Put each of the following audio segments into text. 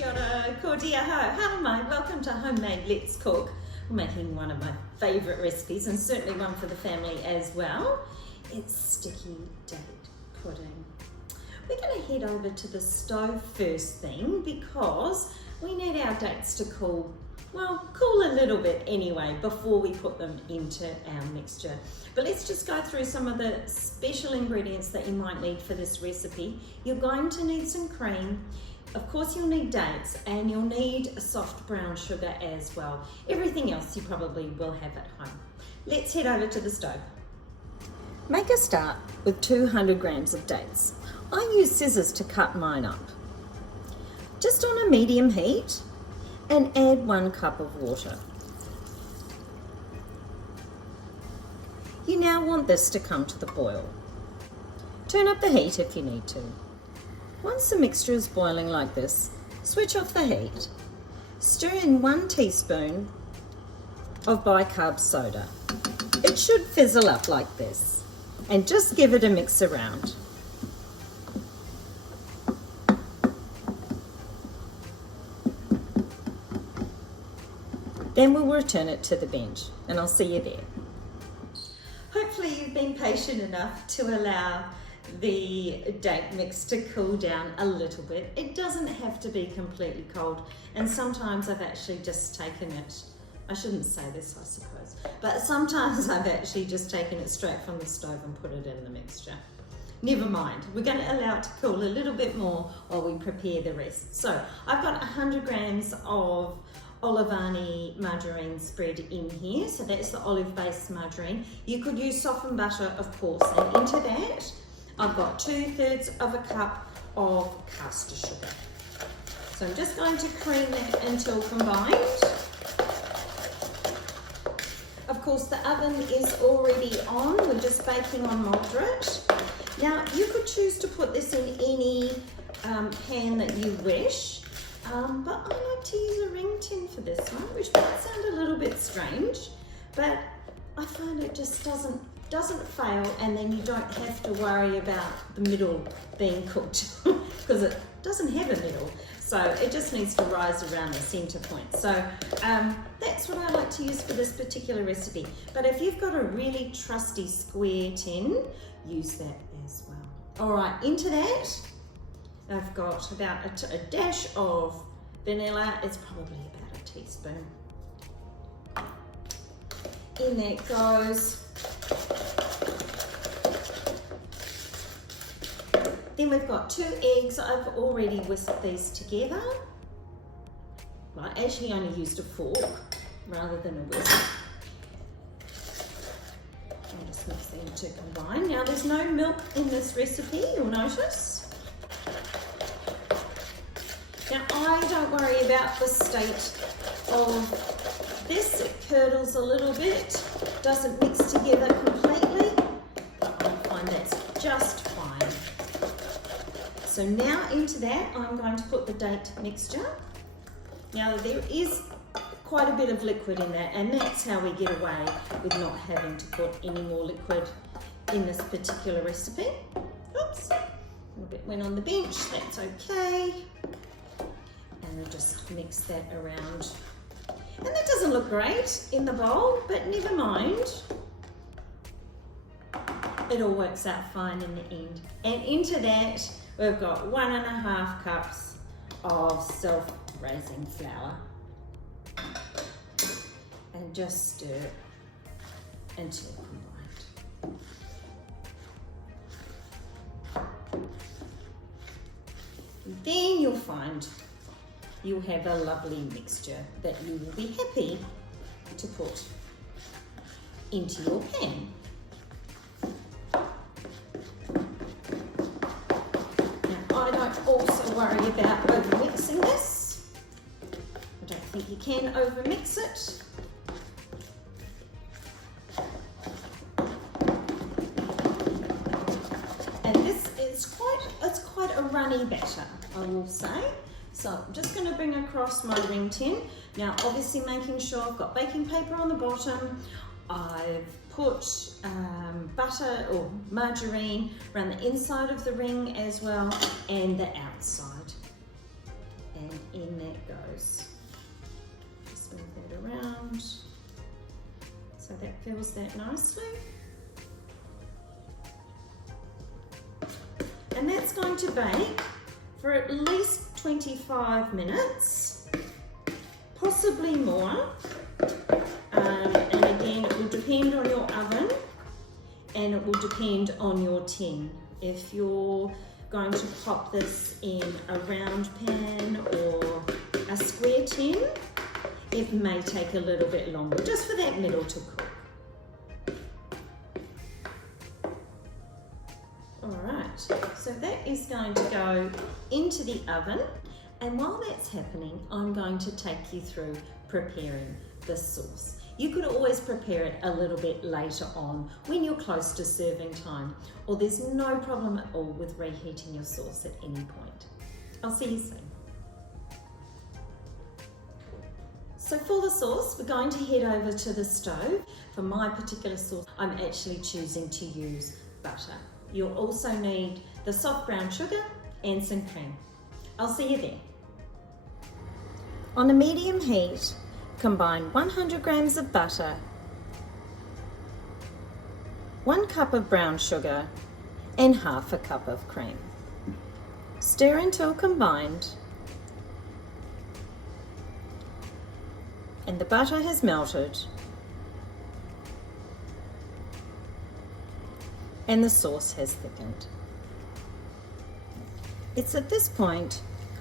Kia ora, ko dia ho, how mai, welcome to Homemade Let's Cook. We're making one of my favourite recipes and certainly one for the family as well. It's sticky date pudding. We're going to head over to the stove first thing because we need our dates to cool a little bit anyway before we put them into our mixture. But let's just go through some of the special ingredients that you might need for this recipe. You're going to need some cream. Of course you'll need dates and you'll need a soft brown sugar as well. Everything else you probably will have at home. Let's head over to the stove. Make a start with 200 grams of dates. I use scissors to cut mine up. Just on a medium heat and add 1 cup of water. You now want this to come to the boil. Turn up the heat if you need to. Once the mixture is boiling like this, switch off the heat. Stir in 1 teaspoon of bicarb soda. It should fizzle up like this, and just give it a mix around. Then we'll return it to the bench, and I'll see you there. Hopefully you've been patient enough to allow the date mix to cool down a little bit. It doesn't have to be completely cold, and sometimes I've actually just taken it, I shouldn't say this I suppose, but sometimes I've actually just taken it straight from the stove and put it in the mixture. Never mind, we're going to allow it to cool a little bit more while we prepare the rest. So I've got 100 grams of Olivani margarine spread in here, so that's the olive based margarine. You could use softened butter of course, and into that I've got 2/3 of a cup of caster sugar. So I'm just going to cream that until combined. Of course the oven is already on, we're just baking on moderate. Now you could choose to put this in any pan that you wish. But I like to use a ring tin for this one, which might sound a little bit strange, but I find it just doesn't fail, and then you don't have to worry about the middle being cooked because it doesn't have a middle, so it just needs to rise around the center point. So that's what I like to use for this particular recipe. But if you've got a really trusty square tin, use that as well. All right, into that I've got about a dash of vanilla. It's probably about a teaspoon. In that goes. Then we've got 2 eggs. I've already whisked these together. Well, I actually only used a fork rather than a whisk. I'll just mix them to combine. Now there's no milk in this recipe, you'll notice. Now I don't worry about the state of this. It curdles a little bit, doesn't mix together completely, but I find that's just fine. So now into that I'm going to put the date mixture. Now there is quite a bit of liquid in that, and that's how we get away with not having to put any more liquid in this particular recipe. Oops, a little bit went on the bench, that's okay. And we'll just mix that around. And that doesn't look great in the bowl, but never mind. It all works out fine in the end. And into that, we've got 1.5 cups of self-raising flour. And just stir until combined. Then you'll find you'll have a lovely mixture that you will be happy to put into your pan. Now I don't also worry about over mixing this. I don't think you can over mix it. And this is quite a runny batter, I will say. So I'm just going to bring across my ring tin. Now obviously making sure I've got baking paper on the bottom. I've put butter or margarine around the inside of the ring as well, and the outside. and in that goes. Just move that around so that fills that nicely. And that's going to bake for at least 25 minutes, possibly more. And again, it will depend on your oven and it will depend on your tin. If you're going to pop this in a round pan or a square tin, it may take a little bit longer, just for that middle to cook. Alright, so that is going to go into the oven, and while that's happening, I'm going to take you through preparing the sauce. You could always prepare it a little bit later on when you're close to serving time, or there's no problem at all with reheating your sauce at any point. I'll see you soon. So for the sauce, we're going to head over to the stove. For my particular sauce, I'm actually choosing to use butter. You'll also need the soft brown sugar and some cream. I'll see you there. On a medium heat, combine 100 grams of butter, 1 cup of brown sugar, and half a cup of cream. Stir until combined, and the butter has melted, and the sauce has thickened. It's at this point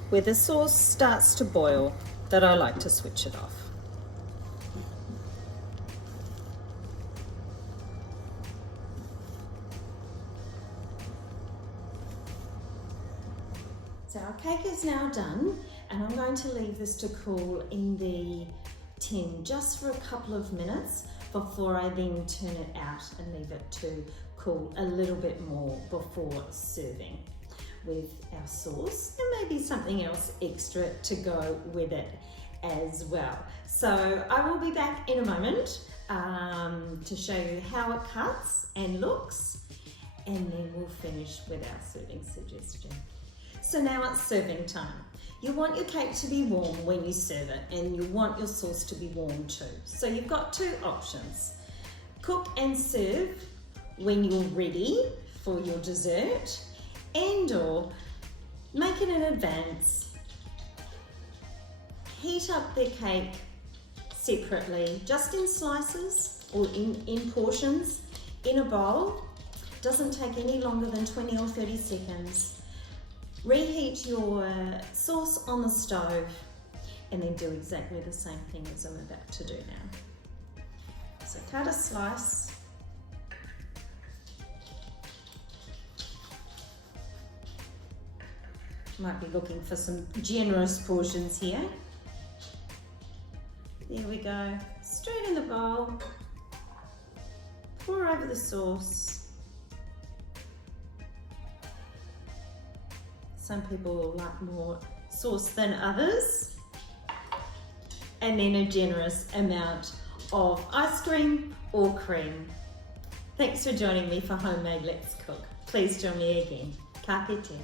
where the sauce starts to boil that I like to switch it off. So our cake is now done, and I'm going to leave this to cool in the tin just for a couple of minutes before I then turn it out and leave it to cool a little bit more before serving with our sauce, and maybe something else extra to go with it as well. So I will be back in a moment to show you how it cuts and looks, and then we'll finish with our serving suggestion. So now it's serving time. You want your cake to be warm when you serve it, and you want your sauce to be warm too. So you've got two options. Cook and serve when you're ready for your dessert, and/or make it in advance. Heat up the cake separately, just in slices or in portions, in a bowl. Doesn't take any longer than 20 or 30 seconds. Reheat your sauce on the stove, and then do exactly the same thing as I'm about to do now. So cut a slice. Might be looking for some generous portions here. There we go, straight in the bowl. Pour over the sauce. Some people will like more sauce than others. And then a generous amount of ice cream or cream. Thanks for joining me for Homemade Let's Cook. Please join me again. Ka kite.